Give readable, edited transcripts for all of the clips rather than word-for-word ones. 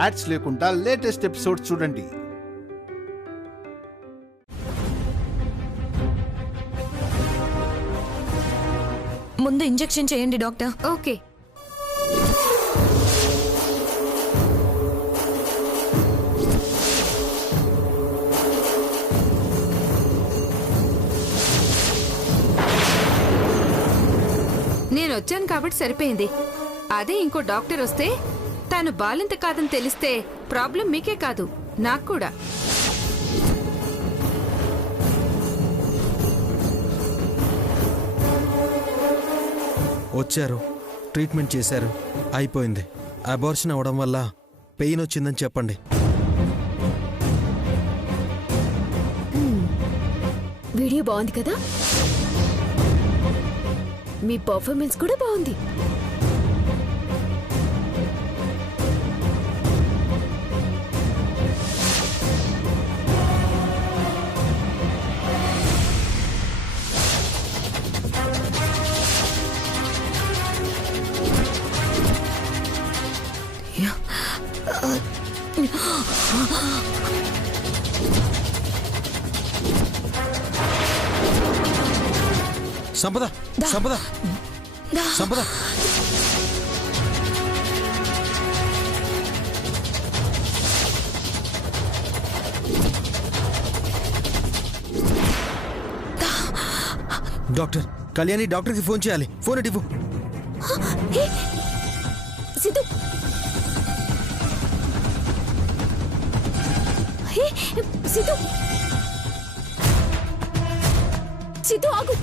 Ads లేకుండా latest episodes చూడండి. ముందు ఇంజెక్షన్ చేయండి డాక్టర్. ఓకే. నేను వచ్చాను కాబట్టి సరిపోయింది. అదే ఇంకో డాక్టర్ వస్తే తాను బాలింత కాదని తెలిస్తే ప్రాబ్లం మీకే కాదు నాకు కూడా. వచ్చారు, ట్రీట్మెంట్ చేశారు, అయిపోయింది. అబార్షన్ అవడం వల్ల పెయిన్ వచ్చిందని చెప్పండి. వీడియో బాగుంది కదా, మీ పర్ఫార్మెన్స్ కూడా బాగుంది. సంపద, సంపద, సంపద. డాక్టర్, కళ్యాణి డాక్టర్కి ఫోన్ చేయాలి. ఫోన్ ఇవ్వు. సిద్ధు, సిద్ధు, సిద్ధు ఆగు.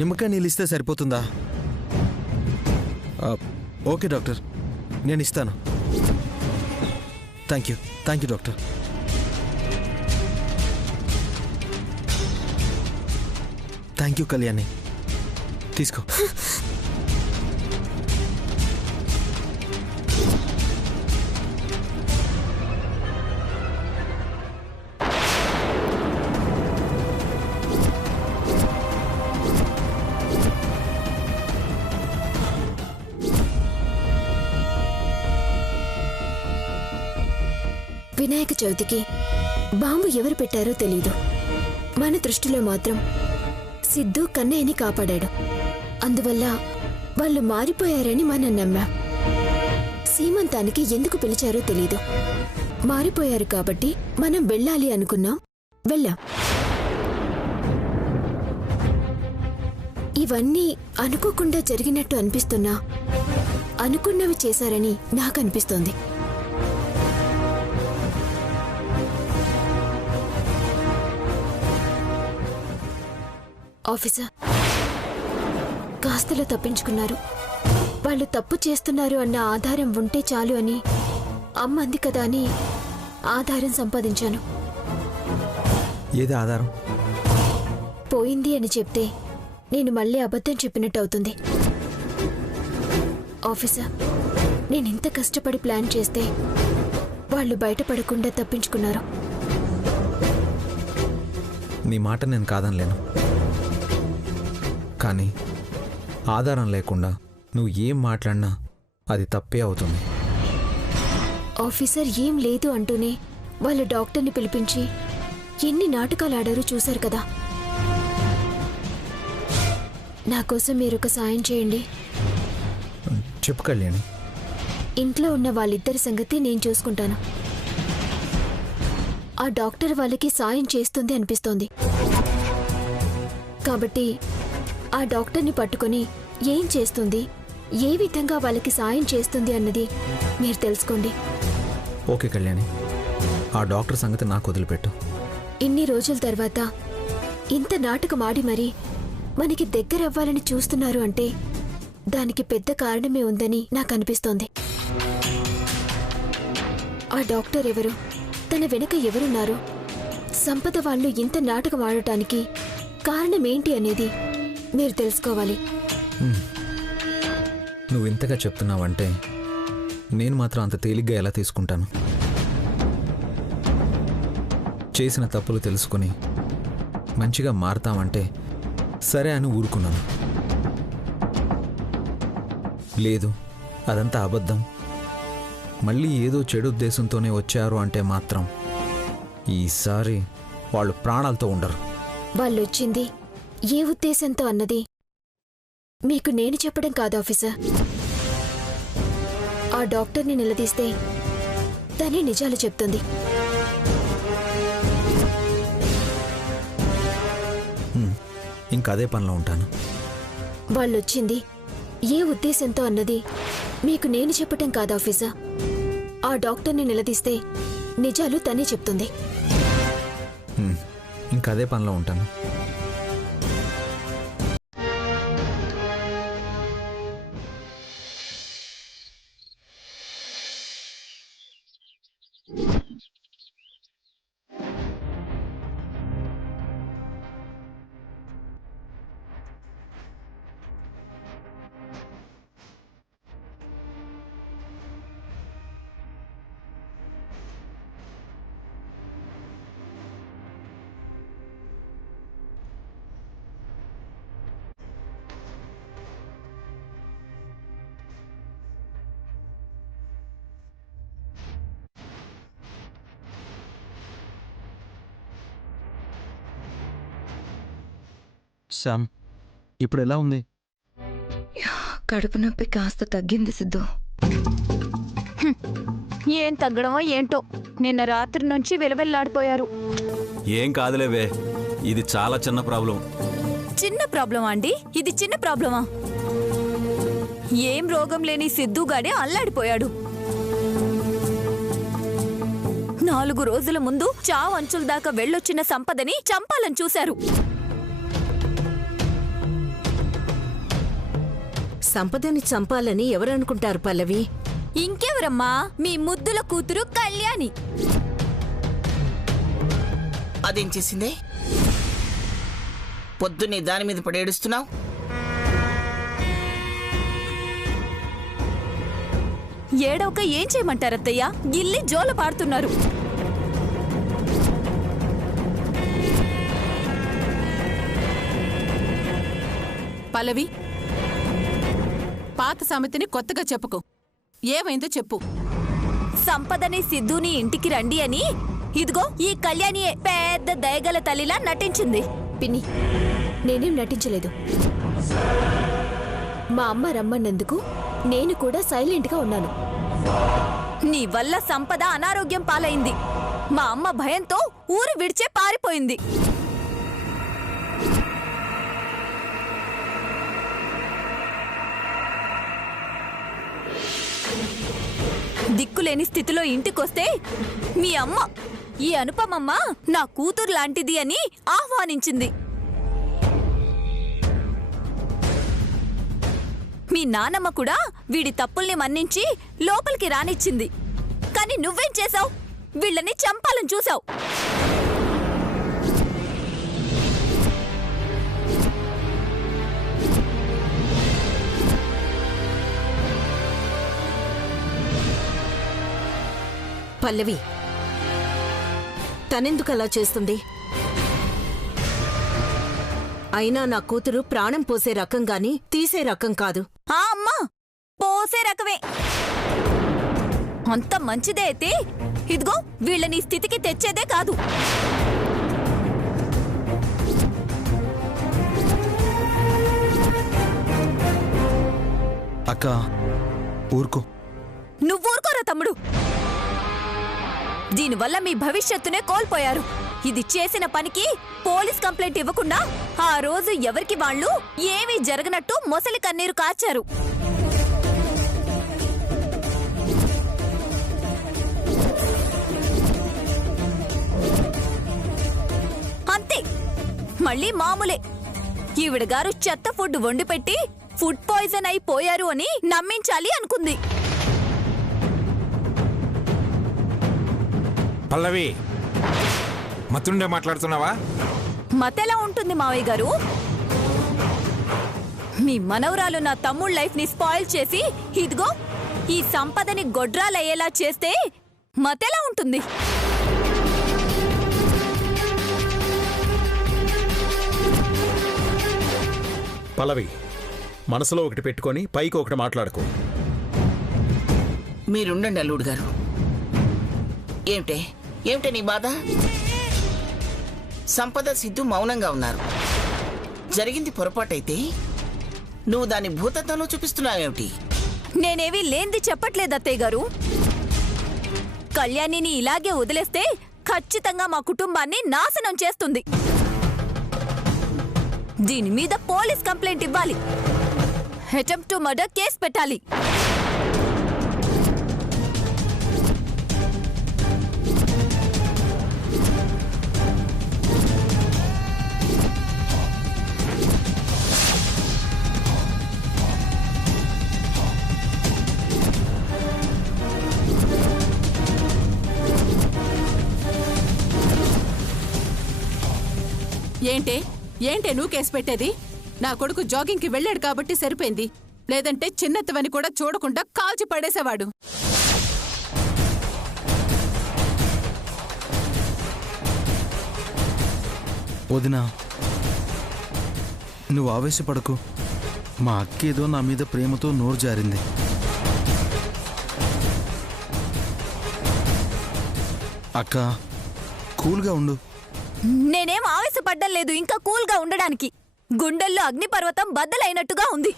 నిమ్మకాయ నీళ్ళు ఇస్తే సరిపోతుందా? ఓకే డాక్టర్, నేను ఇస్తాను. Thank you, thank you doctor. Thank you Kalyani, తీసుకో. వినాయక చవితికి బాంబు ఎవరు పెట్టారో తెలీదు. మన దృష్టిలో మాత్రం సిద్ధు కన్నయ్యని కాపాడాడు. అందువల్ల వాళ్ళు మారిపోయారని మనం నమ్మాం. సీమంతానికి ఎందుకు పిలిచారో తెలీదు. మారిపోయారు కాబట్టి మనం వెళ్ళాలి అనుకున్నాం, వెళ్ళాం. ఇవన్నీ అనుకోకుండా జరిగినట్టు అనిపిస్తున్నా అనుకున్నవి చేశారని నాకు అనిపిస్తోంది. ఆఫీసర్, కాస్తలో తప్పించుకున్నారు. వాళ్ళు తప్పు చేస్తున్నారు అన్న ఆధారం ఉంటే చాలు అని అమ్మ అంది కదా అని ఆధారం సంపాదించాను. ఏది ఆధారం? పోయింది అని చెప్తే నేను మళ్ళీ అబద్ధం చెప్పినట్టు అవుతుంది. ఆఫీసర్, నేనింత కష్టపడి ప్లాన్ చేస్తే వాళ్ళు బయటపడకుండా తప్పించుకున్నారు. నీ మాట నేను కాదనలేను, కానీ ఆధారం లేకుండా నువ్వు ఏం మాట్లాడినా అది తప్పే అవుతుంది. ఆఫీసర్, ఏం లేదు అంటూనే వాళ్ళు డాక్టర్ని పిలిపించి ఎన్ని నాటకాలు ఆడారో చూశారు కదా. నా కోసం మీరొక సాయం చేయండి. చెప్పు కళ్యాణి. ఇంట్లో ఉన్న వాళ్ళిద్దరి సంగతి నేను చూసుకుంటాను. ఆ డాక్టర్ వాళ్ళకి సాయం చేస్తుంది అనిపిస్తోంది. కాబట్టి ఆ డాక్టర్ని పట్టుకొని ఏం చేస్తుంది, ఏ విధంగా వాళ్ళకి సాయం చేస్తుంది అన్నది మీరు తెలుసుకోండి. ఓకే కళ్యాణి, ఆ డాక్టర్ సంగతి నాకు వదిలిపెట్టు. ఇన్ని రోజుల తర్వాత ఇంత నాటకం ఆడి మరీ మనకి దగ్గరవ్వాలని చూస్తున్నారు అంటే దానికి పెద్ద కారణమే ఉందని నాకు అనిపిస్తోంది. ఆ డాక్టర్ ఎవరు, తన వెనుక ఎవరున్నారు, సంపద వాళ్ళు ఇంత నాటకం ఆడటానికి కారణమేంటి అనేది మీరు తెలుసుకోవాలి. నువ్వు ఇంతగా చెప్తున్నావంటే నేను మాత్రం అంత తేలిగ్గా ఎలా తీసుకుంటాను? చేసిన తప్పులు తెలుసుకుని మంచిగా మారతామంటే సరే అని ఊరుకున్నాను. లేదు, అదంతా అబద్ధం, మళ్ళీ ఏదో చెడు ఉద్దేశంతోనే వచ్చారు అంటే మాత్రం ఈసారి వాళ్ళు ప్రాణాలతో ఉండరు. వాళ్ళొచ్చింది ఏ ఉద్దేశంతో అన్నది మీకు నేను చెప్పడం కాదు ఆఫీసర్. ఆ డాక్టర్ని నిలదీస్తే తనే నిజాలు చెప్తుంది. ఇంకా అదే పనిలో ఉంటాను. వాళ్ళొచ్చింది ఏ ఉద్దేశంతో అన్నది మీకు నేను చెప్పటం కాదు ఆఫీసర్. ఆ డాక్టర్ని నిలదీస్తే నిజాలు తనే చెప్తుంది. ఇంకా అదే పనిలో ఉంటాను. శామ్, ఇప్పుడు ఎలా ఉంది? కడుపు నొప్పి కాస్త తగ్గింది సిద్ధు. ఏం తగ్గడమో ఏంటో, నిన్న రాత్రి నుంచి వెలవెల్లాడిపోయారు. ఏం కాదులేవే, ఇది చాలా చిన్న ప్రాబ్లం. చిన్న ప్రాబ్లమా అండి? ఇది చిన్న ప్రాబ్లమా? ఏం రోగం లేని సిద్ధుగాడే అల్లాడిపోయాడు. 4 రోజుల ముందు చావు అంచుల దాకా వెళ్ళొచ్చిన సంపదని చంపాలని చూశారు. సంపదని చంపాలని ఎవరనుకుంటారు పల్లవి? ఇంకెవరమ్మా, మీ ముద్దుల కూతురు కళ్యాణి. అదేం చేసిందే? పొద్దున్నే దాని మీద పడేడుస్తున్నావు. ఏడవక ఏం చేయమంటారత్తయ్య? గిల్లి జోల పాడుతున్నారు. పల్లవి, పాత సామెతని కొత్తగా చెప్పుకో. ఏమైందో చెప్పు. సంపదని సిద్ధుని ఇంటికి రండి అని ఇదిగో ఈ కళ్యాణియే పెద్ద దయగల తల్లిలా నటించింది. పిన్ని, నేనేం నటించలేదు. మా అమ్మ రమ్మన్నందుకు నేను కూడా సైలెంట్గా ఉన్నాను. నీ వల్ల సంపద అనారోగ్యం పాలైంది. మా అమ్మ భయంతో ఊరు విడిచే పారిపోయింది. దిక్కులేని స్థితిలో ఇంటికొస్తే మీ అమ్మ, ఈ అనుపమమ్మ నా కూతురు లాంటిది అని ఆహ్వానించింది. మీ నానమ్మ కూడా వీడి తప్పుల్ని మన్నించి లోపలికి రానిచ్చింది. కానీ నువ్వేం చేశావు? వీళ్ళని చంపాలని చూశావు. పల్లవి, తనెందుకు అలా చేస్తుంది? అయినా నా కూతురు ప్రాణం పోసే రకం గాని తీసే రకం కాదు. ఆ అమ్మా, పోసే రకమే. అంత మంచిదే అయితే ఇదిగో వీళ్ళని స్థితికి తెచ్చేదే కాదు. అక్క, ఊరుకో. నువ్వూరుకోరా తమ్ముడు. దీనివల్ల మీ భవిష్యత్తునే కోల్పోయారు. ఇది చేసిన పనికి పోలీస్ కంప్లైంట్ ఇవ్వకుండా ఆ రోజు ఎవరికి వాళ్ళు ఏమీ జరగనట్టు మొసలి కన్నీరు కార్చారు. అంతే, మళ్ళీ మామూలే. ఈవిడ గారు చెత్త ఫుడ్ వండి పెట్టి ఫుడ్ పాయిజన్ అయిపోయారు అని నమ్మించాలి అనుకుంది. పల్లవి, మతుండే మాట్లాడుతున్నావా? మతెలా ఉంటుంది మావయ్య గారు? మీ మనవరాలు నా తమ్ముళ్ళ లైఫ్ ని స్పాయిల్ చేసి ఇదిగో ఈ సంపదని గొడ్రాలయ్యేలా చేస్తే మతెలా ఉంటుంది? పల్లవి, మనసులో ఒకటి పెట్టుకొని పైకి ఒకటి మాట్లాడుకో. మీరుండండి అల్లుడు గారు. ఏమిటే నీ బాధ? సంపద సిద్ధు మౌనంగా ఉన్నారు. జరిగింది పొరపాటైతే నువ్వు దాన్ని భూతత్వంలో చూపిస్తున్నావేమిటి? నేనేవి లేంది చెప్పట్లేదు అత్తయ్య గారు. కళ్యాణిని ఇలాగే వదిలేస్తే ఖచ్చితంగా మా కుటుంబాన్ని నాశనం చేస్తుంది. దీని మీద పోలీస్ కంప్లైంట్ ఇవ్వాలి. అటెంప్ట్ టు మర్డర్ కేసు పెట్టాలి. ఏంటే నువ్వు కేసు పెట్టేది? నా కొడుకు జాగింగ్కి వెళ్ళాడు కాబట్టి సరిపోయింది. లేదంటే చిన్నత్తవని కూడా చూడకుండా కాల్చి పడేసేవాడు. వదినా, నువ్వు ఆవేశపడకు. మా అక్కేదో నా మీద ప్రేమతో నోరు జారింది. అక్క, కూల్గా ఉండు. నేనేం ఆవేశపడ్డం లేదు ఇంకా కూల్గా ఉండడానికి. గుండెల్లో అగ్నిపర్వతం బద్దలైనట్టుగా ఉంది.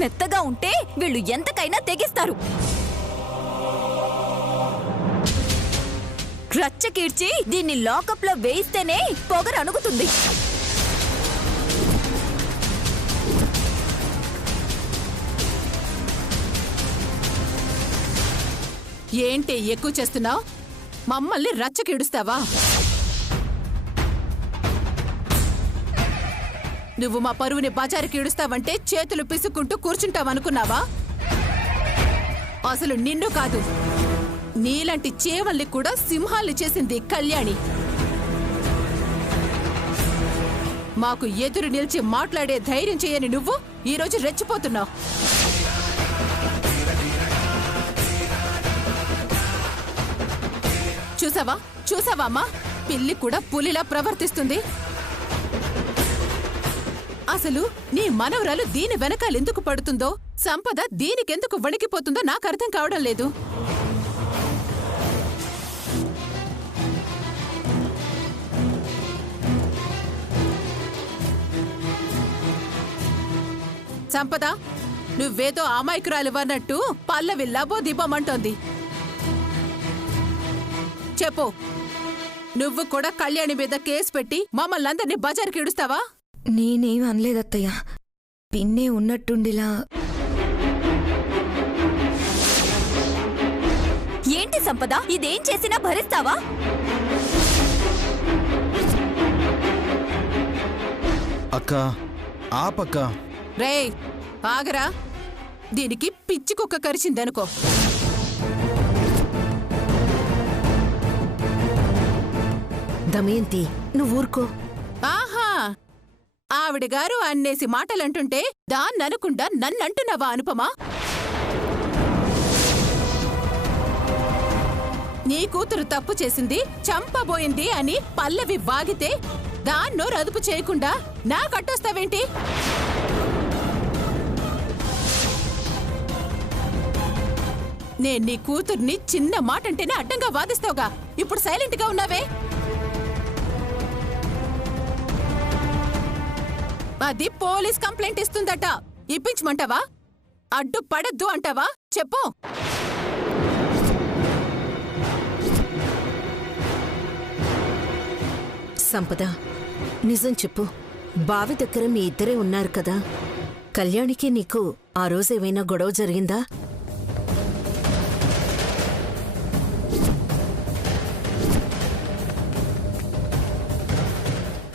మెత్తగా ఉంటే వీళ్ళు ఎంతకైనా తెగిస్తారు. రచ్చకీడ్చి దీన్ని లాకప్లో వేయిస్తేనే పొగరు అణుగుతుంది. ఏంటి ఎక్కువ చేస్తున్నావు? మమ్మల్ని రచ్చకిడుస్తావా? నువ్వు మా పరువుని బజారుకి ఇడుస్తావంటే చేతులు పిసుక్కుంటూ కూర్చుంటావనుకున్నావా? అసలు నిన్ను కాదు, నీలాంటి చేవల్ని కూడా సింహాల్ని చేసింది కళ్యాణి. మాకు ఎదురు నిలిచి మాట్లాడే ధైర్యం చేయని నువ్వు ఈరోజు రెచ్చిపోతున్నావు. చూసావా అమ్మా, పిల్లి కూడా పులిలా ప్రవర్తిస్తుంది. అసలు నీ మనవరాలు దీని వెనకాలెందుకు పడుతుందో, సంపద దీనికెందుకు వణికిపోతుందో నాకు అర్థం కావడం లేదు. సంపద, నువ్వేదో అమాయకురాలివన్నట్టు పల్లవి లబో దిబ్బమంటోంది. చెప్పు, నువ్వు కూడా కళ్యాణి మీద కేసు పెట్టి మమ్మల్ని అందరినీ బజార్కి ఇడుస్తావా? నేనేం అనలేదత్తయ్య. పిన్నే ఉన్నట్టుండిలా. ఏంటి సంపద, ఇదేం చేసినా భరిస్తావా? అక్క, ఆపక్క. రేయ్ ఆగరా, దీనికి పిచ్చి కుక్క కరిచిందనుకో. దమయంతి, నువ్వు ఊరుకో. ఆహా, ఆవిడ గారు అన్నేసి మాటలంటుంటే దాన్ననకుండా నన్నంటున్నావా అనుపమా? నీ కూతురు తప్పు చేసింది, చంపబోయింది అని పల్లవి వాగితే దాన్నో రదుపు చేయకుండా నా కట్టొస్తావేంటి? నేను నీ కూతుర్ని చిన్న మాట అంటేనే అడ్డంగా వాదిస్తావుగా, ఇప్పుడు సైలెంట్గా ఉన్నావే? అది పోలీస్ కంప్లైంట్ ఇస్తుందట, ఇప్పించమంటావా? అడ్డు పడద్దు అంటావా? చెప్పు. సంపద, నిజం చెప్పు. బావి దగ్గర మీ ఇద్దరే ఉన్నారు కదా, కళ్యాణికి నీకు ఆ రోజేమైనా గొడవ జరిగిందా?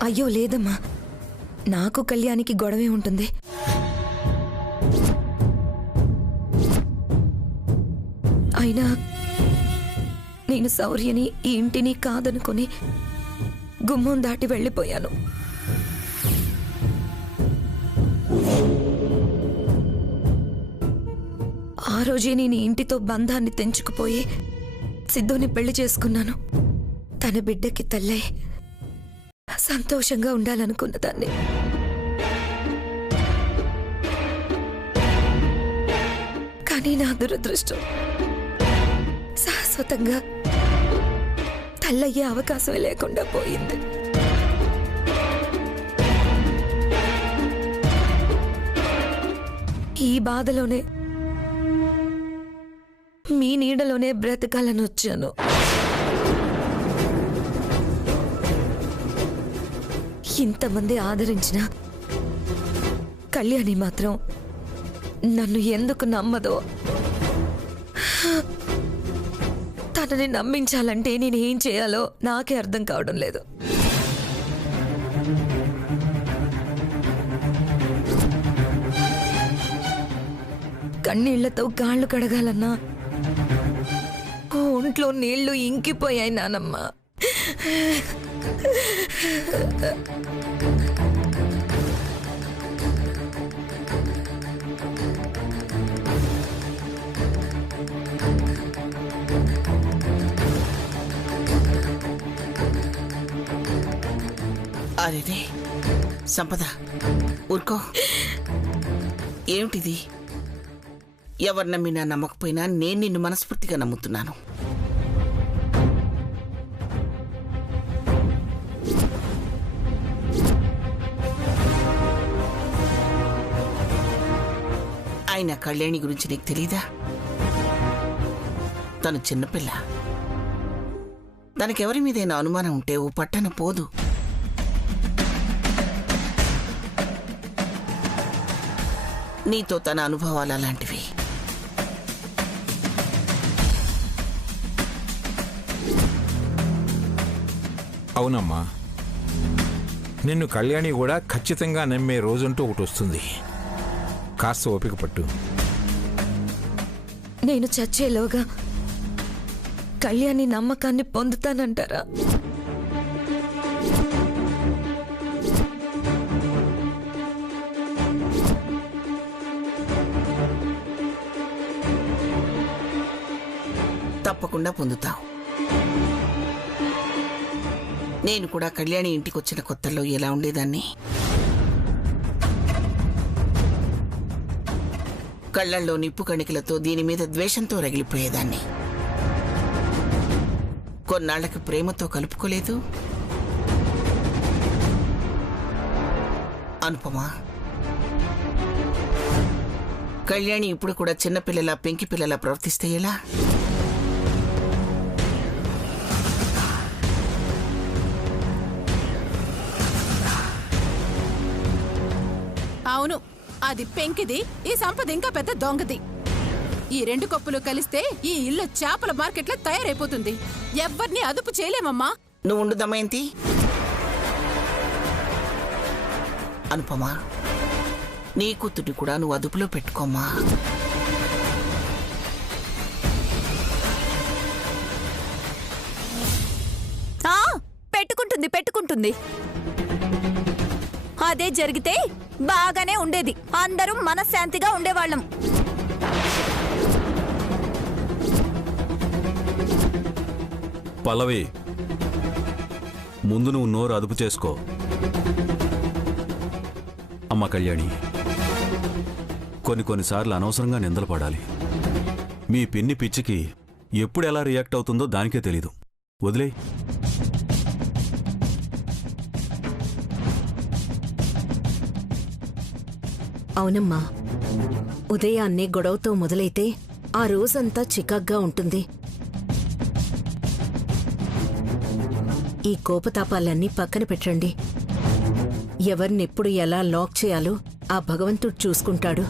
అయ్యో లేదమ్మా, నాకు కళ్యాణికి గొడవే ఉంటుంది. అయినా నేను శౌర్యని ఈ ఇంటిని కాదనుకుని గుమ్మం దాటి వెళ్ళిపోయాను. ఆ రోజే నేను ఈ ఇంటితో బంధాన్ని తెంచుకుపోయి సిద్ధుని పెళ్లి చేసుకున్నాను. తన బిడ్డకి తల్లై సంతోషంగా ఉండాలనుకున్నదాన్ని. కానీ నా దురదృష్టం శాశ్వతంగా తల్లయ్యే అవకాశం లేకుండా పోయింది. ఈ బాధలోనే మీ నీడలోనే బ్రతకాలని వచ్చాను. ఇంతమంది ఆదరించిన కళ్యాణి మాత్రం నన్ను ఎందుకు నమ్మదో. తనని నమ్మించాలంటే నేను ఏం చేయాలో నాకే అర్థం కావడం లేదు. కన్నీళ్లతో కాళ్ళు కడగాలన్నా ఒంట్లో నీళ్లు ఇంకిపోయాయి నానమ్మ. అరే సంపద, ఊరుకో. ఏమిటిది? ఎవరు నమ్మినా నమ్మకపోయినా నేను నిన్ను మనస్ఫూర్తిగా నమ్ముతున్నాను. ఆయన కళ్యాణి గురించి నీకు తెలీదా? తను చిన్నపిల్ల. దానికెవరి మీదైనా అనుమానం ఉంటే ఓ పట్టన పోదు. నీతో తన అనుభవాలు అలాంటివి. అవునమ్మా, నిన్ను కళ్యాణి కూడా ఖచ్చితంగా నమ్మే రోజంటూ ఒకటి వస్తుంది. కాస్త ఓపిక పట్టు. నేను చచ్చేలోగా కళ్యాణి నమ్మకాన్ని పొందుతానంటారా? తప్పకుండా పొందుతావు. నేను కూడా కళ్యాణి ఇంటికొచ్చిన కొత్తల్లో ఎలా ఉండేదాన్ని. కళ్ళల్లో నిప్పు కణికలతో దీని మీద ద్వేషంతో రగిలిపోయేదాన్ని. కొన్నాళ్లకు ప్రేమతో కలుపుకోలేదు. అనుపమా, కళ్యాణి ఇప్పుడు కూడా చిన్నపిల్లలా పెంకి పిల్లలా ప్రవర్తిస్తే ఎలా? అవును, అది పెంకిది, ఈ సంపద ఇంకా పెద్ద దొంగది. ఈ రెండు కప్పులు కలిస్తే ఈ ఇల్లు చేపల మార్కెట్లో తయారైపోతుంది. ఎవ్వరిని అదుపు చేయలేమమ్మా. నువ్వు ఉండు దమయంతి. అనుపమా, నీ కూతుర్ని కూడా నువ్వు అదుపులో పెట్టుకోమ్మా. పెట్టుకుంటుంది. అదే జరిగితే బాగానే ఉండేది. అందరం మనశ్శాంతిగా ఉండేవాళ్ళం. పల్లవి, ముందు నువ్వు నోరు అదుపు చేసుకో. అమ్మ కళ్యాణి, కొన్నిసార్లు అనవసరంగా నిందలు పడాలి. మీ పిన్ని పిచ్చికి ఎప్పుడు ఎలా రియాక్ట్ అవుతుందో దానికే తెలీదు. వదిలే. అవునమ్మా, ఉదయాన్నే గొడవతో మొదలైతే ఆ రోజంతా చికాగ్గా ఉంటుంది. ఈ కోపతాపాలన్నీ పక్కన పెట్టండి. ఎవరినెప్పుడు ఎలా లాక్ చేయాలో ఆ భగవంతుడు చూసుకుంటాడు.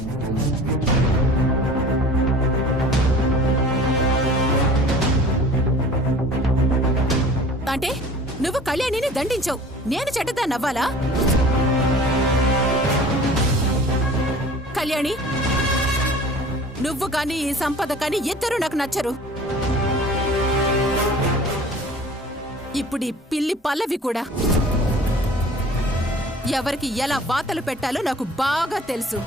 అంటే నువ్వు కళ్యాణిని దండించావు, నేను చెడ్డదాన్ని అవ్వాలా? కళ్యాణి, నువ్వు కాని ఈ సంపద కాని ఇద్దరు నాకు నచ్చరు. ఇప్పుడు ఈ పిల్లి పల్లవి కూడా ఎవరికి ఎలా వాతలు పెట్టాలో నాకు బాగా తెలుసు.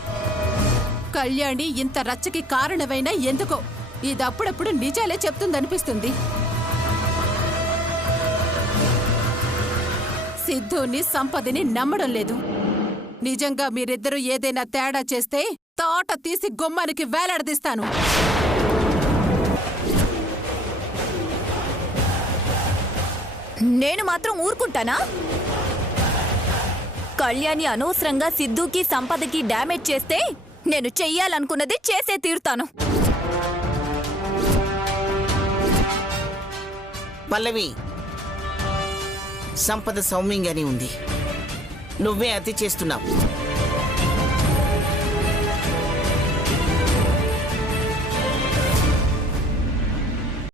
కళ్యాణి ఇంత రచ్చకి కారణమైనా ఎందుకో ఇది అప్పుడప్పుడు నిజాలే చెప్తుందనిపిస్తుంది. సిద్ధుని సంపదని నమ్మడం లేదు. నిజంగా మీరిద్దరూ ఏదైనా తేడా చేస్తే తోట తీసి గుమ్మానికి వేలాడదీస్తాను. నేను మాత్రం ఊరుకుంటానా? కళ్యాణి అనవసరంగా సిద్ధుకి సంపదకి డ్యామేజ్ చేస్తే నేను చెయ్యాలనుకున్నది చేసే తీరుతాను. పల్లవి, సంపద సౌమ్యంగానే ఉంది, నువ్వే అతి చేస్తున్నావు.